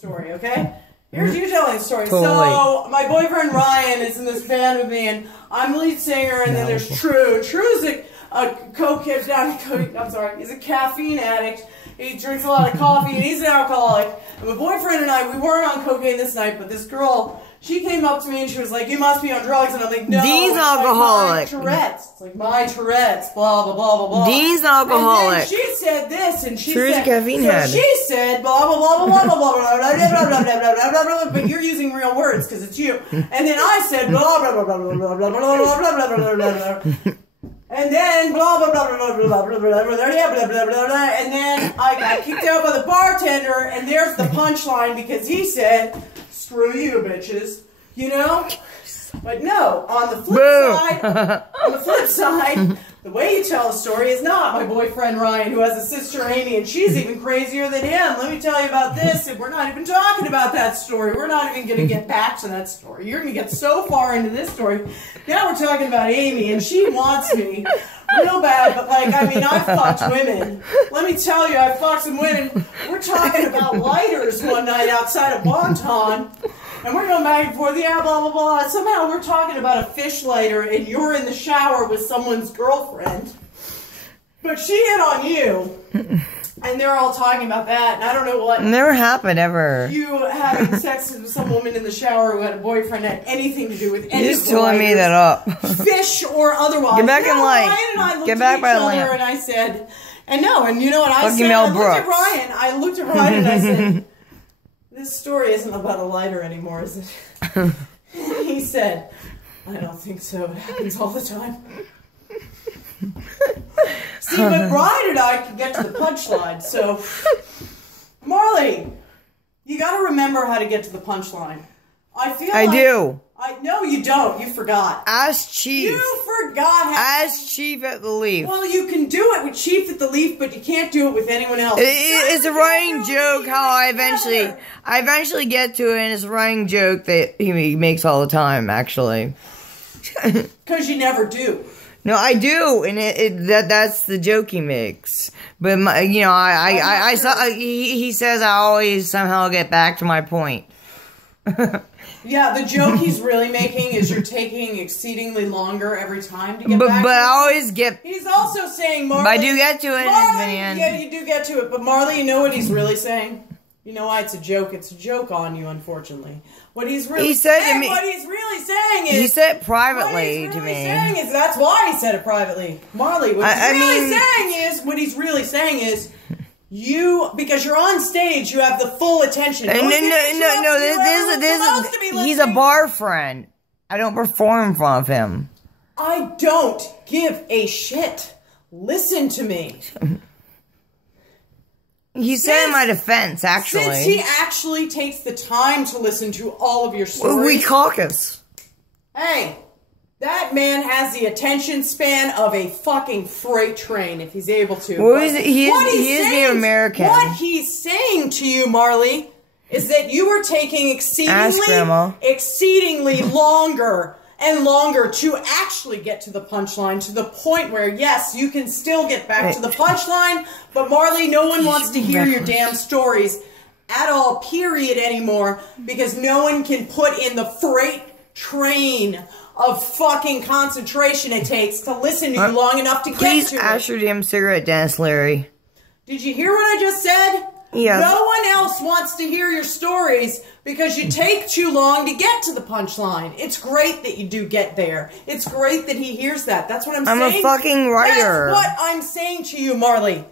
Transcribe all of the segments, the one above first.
story, okay? Here's you telling the story. Totally. So, my boyfriend Ryan is in this band with me, and I'm lead singer, and then there's True. True's a cokehead, I'm sorry, he's a caffeine addict. He drinks a lot of coffee, and he's an alcoholic. And my boyfriend and I, we weren't on cocaine this night, but this girl, she came up to me and she was like, "You must be on drugs." And I'm like, "No, Dean's it's alcoholic. Like my Tourette's. It's like my Tourette's, blah, blah, blah, blah, blah." Dean's alcoholic. And then she said this, and she True's said, a caffeine head. she said, blah, blah, blah, blah, blah, blah, blah, blah, blah, blah, blah, blah, but you're using real words because it's you. And then I said, blah, blah, blah, blah, blah, blah, blah, blah, blah, blah, blah, blah, blah. And then blah blah blah blah blah blah blah blah blah blah, and then I got kicked out by the bartender, and there's the punchline because he said, "Screw you, bitches," you know. But no, on the flip side, the way you tell a story is not my boyfriend Ryan, who has a sister Amy, and she's even crazier than him. Let me tell you about this, and we're not even talking about that story. We're not even going to get back to that story. You're going to get so far into this story. Now we're talking about Amy, and she wants me real bad, but like, I mean, I've fucked women. Let me tell you, I've fucked some women. We're talking about lighters one night outside of Bonton. And we're going back and forth, yeah, blah, blah, blah. Somehow we're talking about a fish lighter, and you're in the shower with someone's girlfriend. But she hit on you, and they're all talking about that, and I don't know what. Never happened, ever. You having sex with some woman in the shower who had a boyfriend had anything to do with any You're just telling me that up. Fish or otherwise. Get back in line. Ryan and I looked Get back at by each the other, lamp. and I said, and no, and you know what I Fucking said? Mel I looked at Ryan, and I said, "This story isn't about a lighter anymore, is it?" He said, "I don't think so. It happens all the time." See, but Ryan and I can get to the punchline, so... Marley, you gotta remember how to get to the punchline. I do. No, you don't. You forgot. As chief. You forgot how... As chief at the Leaf. Well, you can do it with Chief at the Leaf, but you can't do it with anyone else. It's a running joke how I eventually get to it, and it's a running joke that he makes all the time, actually. Because you never do. No, I do, and that's the joke he makes. But you know, I saw he says I always somehow get back to my point. Yeah, the joke he's really making is you're taking exceedingly longer every time to get back. But I always get. He's also saying, Marley. But I do get to it Marley, in the end. Yeah, you do get to it. But Marley, you know what he's really saying? You know why it's a joke? It's a joke on you, unfortunately. What he's really saying, what he's really saying is... He said it privately to me. What he's really saying is, that's why he said it privately. Marley, what he's really saying is, you, because you're on stage, you have the full attention. No, he's a bar friend. I don't perform in front of him. I don't give a shit. Listen to me. He said in my defense, actually. Since he actually takes the time to listen to all of your stories. We caucus. Hey, that man has the attention span of a fucking freight train if he's able to. Well, he is Native American. What he's saying to you, Marley, is that you are taking exceedingly longer and longer to actually get to the punchline, to the point where, yes, you can still get back to the punchline, but Marley, no one wants to hear your damn stories at all, period, anymore, because no one can put in the freight train of fucking concentration it takes to listen to you long enough to get to it. Please ask your damn cigarette, Dennis Leary. Did you hear what I just said? Yes. No one else wants to hear your stories because you take too long to get to the punchline. It's great that you do get there. It's great that he hears that. That's what I'm saying. I'm a fucking writer. That's what I'm saying to you, Marley.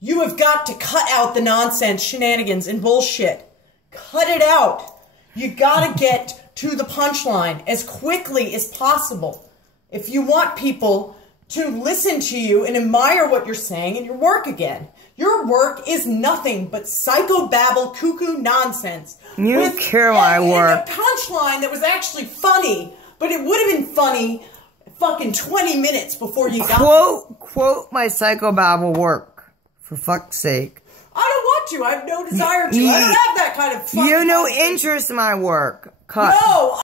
You have got to cut out the nonsense, shenanigans, and bullshit. Cut it out. You gotta get to the punchline as quickly as possible. If you want people to listen to you and admire what you're saying and your work again. Your work is nothing but psychobabble, cuckoo nonsense. You don't care my work. And a punchline that was actually funny, but it would have been funny fucking 20 minutes before you got Quote my psychobabble work, for fuck's sake. I don't want to. I have no desire to. I don't have that kind of fucking... You have no interest in my work. Cut. No.